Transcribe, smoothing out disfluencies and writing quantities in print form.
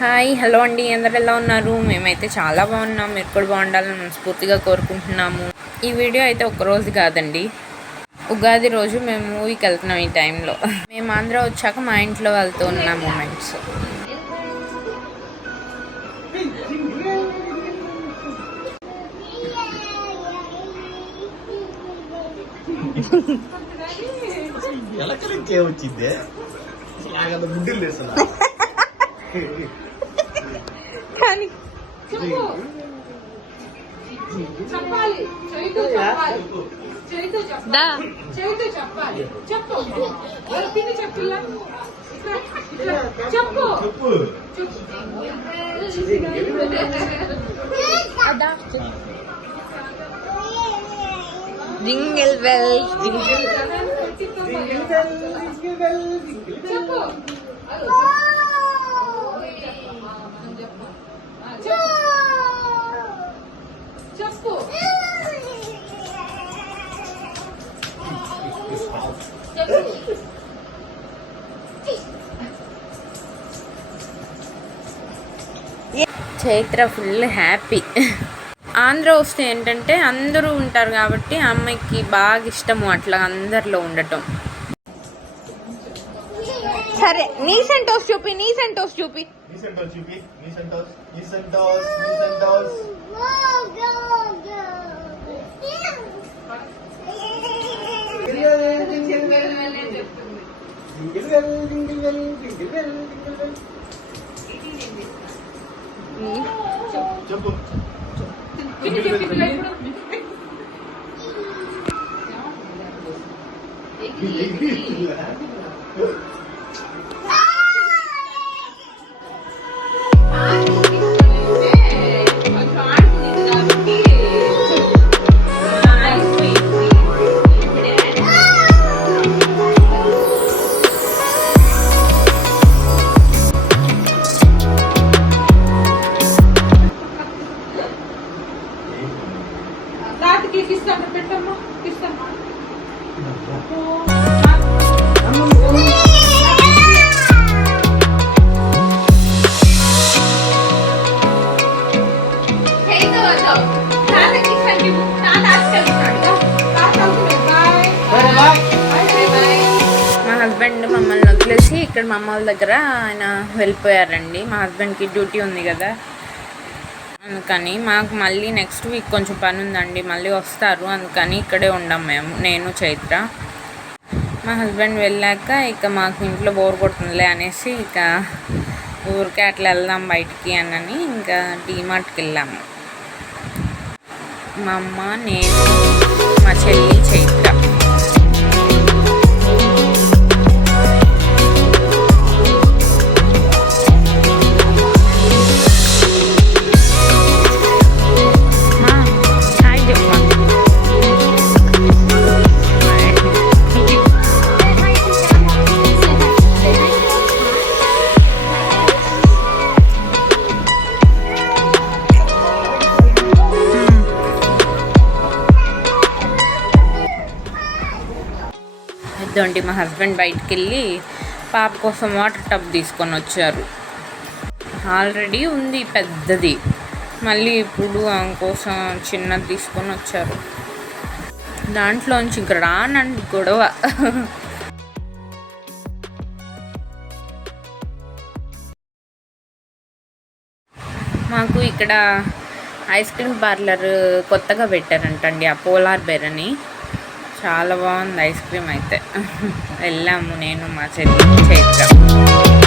Hi hello అండి, అందరు ఎలా ఉన్నారు? మేమైతే చాలా బాగున్నాం. మీరు కూడా బాగుండాలని మనస్ఫూర్తిగా కోరుకుంటున్నాము. ఈ వీడియో అయితే ఒక్కరోజు కాదండి, ఉగాది రోజు మేము మూవీకి వెళ్తున్నాం. ఈ టైంలో మేము ఆంధ్ర వచ్చాక మా ఇంట్లో వెళ్తూ ఉన్న మూమెంట్స్. వచ్చిందే కానీ చెప్పాలి చైతు చెప్పాలి చైతు చెప్పాలి చైతు చెప్పాలి చెప్పు తిని చెప్పిలా చెప్పు జింగిల్ బెల్స్ చెప్పు చెప్పు చైత్ర ఫుల్ హ్యాపీ. ఆంధ్ర వస్తే ఏంటంటే అందరూ ఉంటారు కాబట్టి అమ్మాయికి బాగా ఇష్టము అట్లా అందరిలో ఉండటం. సరే నీ సెంటోస్ చూపి, నీ సెంటోస్ చూపి. చెప్పు హస్బెండ్ మమ్మల్ని వదిలేసి ఇక్కడ మా అమ్మ వాళ్ళ దగ్గర ఆయన వెళ్ళిపోయారండి. మా హస్బెండ్కి డ్యూటీ ఉంది కదా, అందుకని మాకు మళ్ళీ నెక్స్ట్ వీక్ కొంచెం పని ఉందండి, మళ్ళీ వస్తారు. అందుకని ఇక్కడే ఉండం మేము, నేను చైత్ర. మా హస్బెండ్ వెళ్ళాక ఇక మాకు ఇంట్లో బోర్ కొడుతుందిలే అనేసి ఇక ఊరికే అట్లా వెళ్దాం బయటికి అని ఇంకా డీమార్ట్కి వెళ్ళాము. మా అమ్మ, నేను, మా చెల్లి చైత్ర. ఇదండి మా హస్బెండ్ బయటికి వెళ్ళి పాప కోసం వాటర్ టబ్ తీసుకొని వచ్చారు. ఆల్రెడీ ఉంది పెద్దది, మళ్ళీ ఇప్పుడు ఆమె కోసం చిన్నది తీసుకొని వచ్చారు. దాంట్లోంచి ఇంక రానండి గొడవ. మాకు ఇక్కడ ఐస్ క్రీమ్ పార్లర్ కొత్తగా పెట్టారంటండి, ఆ పోలార్ బేర్ అని. చాలా బాగుంది ఐస్ క్రీమ్ అయితే. వెళ్ళాము నేను, మా చెల్లి, చైత్ర.